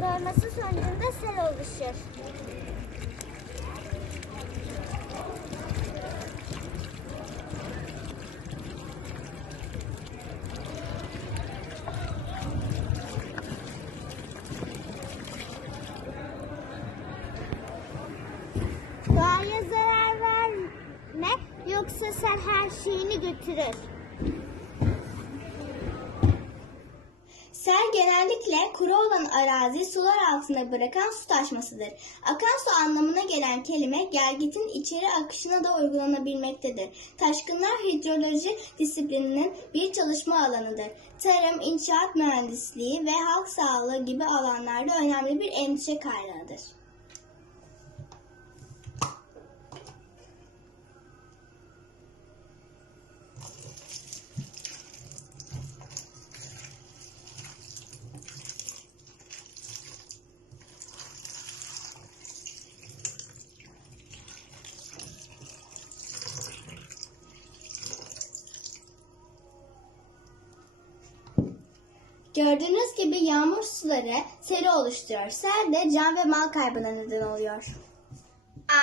dolması sonucunda sel oluşur. Doğaya zarar verme yoksa sel her şeyini götürür. Sel genellikle kuru olan arazi sular altında bırakan su taşmasıdır. Akan su anlamına gelen kelime gelgitin içeri akışına da uygulanabilmektedir. Taşkınlar hidroloji disiplininin bir çalışma alanıdır. Tarım, inşaat mühendisliği ve halk sağlığı gibi alanlarda önemli bir endişe kaynağıdır. Gördüğünüz gibi yağmur suları seri oluşturuyor. Sel de can ve mal kaybına neden oluyor.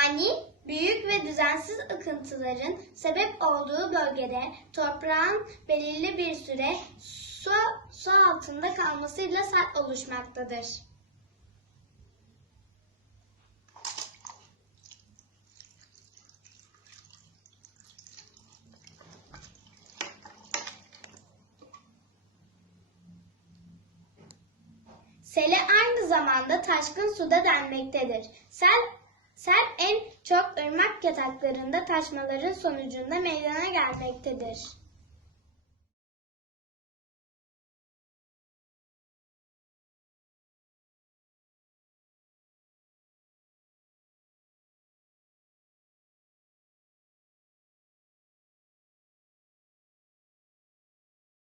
Ani, büyük ve düzensiz akıntıların sebep olduğu bölgede toprağın belirli bir süre su, su altında kalmasıyla sel oluşmaktadır. Sele aynı zamanda taşkın suda denmektedir. Sel, sel en çok ırmak yataklarında taşmaların sonucunda meydana gelmektedir.